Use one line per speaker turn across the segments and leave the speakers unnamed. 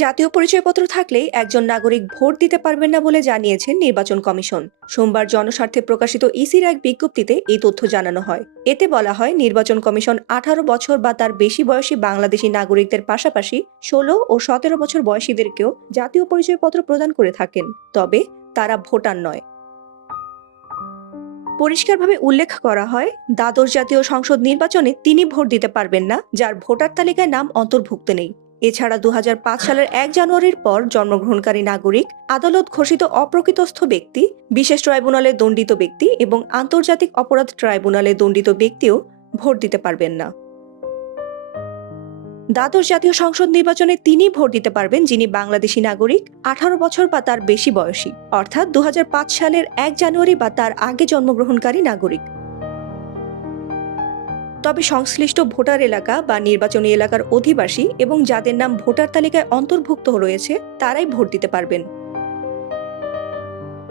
জাতীয় পরিচয়পত্র থাকলেই একজন নাগরিক ভোট দিতে পারবেন না বলে জানিয়েছেন নির্বাচন কমিশন। সোমবার জনস্বার্থে প্রকাশিত ইসির এক বিজ্ঞপ্তিতে এই তথ্য জানানো হয়। এতে বলা হয়, নির্বাচন কমিশন আঠারো বছর বা তার বেশি বয়সী বাংলাদেশি নাগরিকদের পাশাপাশি ষোলো ও সতেরো বছর বয়সীদেরকেও জাতীয় পরিচয়পত্র প্রদান করে থাকেন। তবে তারা ভোটার নয়। পরিষ্কারভাবে উল্লেখ করা হয়, দ্বাদশ জাতীয় সংসদ নির্বাচনে তিনি ভোট দিতে পারবেন না, যার ভোটার তালিকায় নাম অন্তর্ভুক্ত নেই। এছাড়া দু হাজার পাঁচ সালের এক জানুয়ারির পর জন্মগ্রহণকারী নাগরিক, আদালত ঘোষিত অপ্রকৃতস্থ ব্যক্তি, বিশেষ ট্রাইব্যুনালে দণ্ডিত ব্যক্তি এবং আন্তর্জাতিক অপরাধ ট্রাইব্যুনালে দণ্ডিত ব্যক্তিও ভোট দিতে পারবেন না। দ্বাদশ জাতীয় সংসদ নির্বাচনে তিনি ভোট দিতে পারবেন যিনি বাংলাদেশি নাগরিক, আঠারো বছর বা তার বেশি বয়সী, অর্থাৎ দু হাজার পাঁচ সালের এক জানুয়ারি বা তার আগে জন্মগ্রহণকারী নাগরিক। তবে সংশ্লিষ্ট ভোটার এলাকা বা নির্বাচনী এলাকার অধিবাসী এবং যাদের নাম ভোটার তালিকায় অন্তর্ভুক্ত রয়েছে, তারাই ভোট দিতে পারবেন।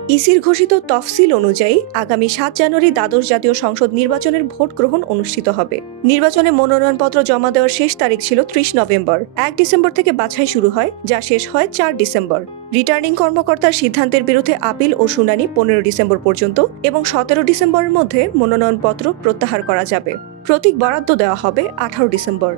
ইসির ঘোষিত তফসিল অনুযায়ী, আগামী সাত জানুয়ারি দ্বাদশ জাতীয় সংসদ নির্বাচনের ভোট গ্রহণ অনুষ্ঠিত হবে। নির্বাচনে মনোনয়নপত্র জমা দেওয়ার শেষ তারিখ ছিল ত্রিশ নভেম্বর। এক ডিসেম্বর থেকে বাছাই শুরু হয়, যা শেষ হয় চার ডিসেম্বর। রিটার্নিং কর্মকর্তার সিদ্ধান্তের বিরুদ্ধে আপিল ও শুনানি পনেরো ডিসেম্বর পর্যন্ত এবং সতেরো ডিসেম্বরের মধ্যে মনোনয়নপত্র প্রত্যাহার করা যাবে। প্রতীক বরাদ্দ দেওয়া হবে আঠারো ডিসেম্বর।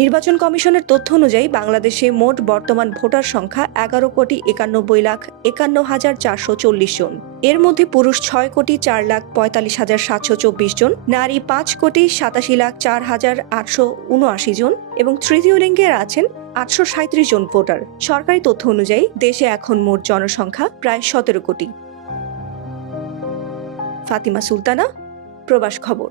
নির্বাচন কমিশনের তথ্য অনুযায়ী বাংলাদেশে মোট বর্তমান ভোটার সংখ্যা এগারো কোটি একানব্বই লাখ একান্ন হাজার চারশো চল্লিশ জন। এর মধ্যে পুরুষ ছয় কোটি চার লাখ পঁয়তাল্লিশ হাজার সাতশো চব্বিশ জন, নারী পাঁচ কোটি সাতাশি লাখ চার হাজার আটশো উনআশি জন এবং তৃতীয় লিঙ্গের আছেন আটশো সাঁত্রিশ জন ভোটার। সরকারি তথ্য অনুযায়ী দেশে এখন মোট জনসংখ্যা প্রায় সতেরো কোটি। ফাতিমা সুলতানা প্রবাস খবর।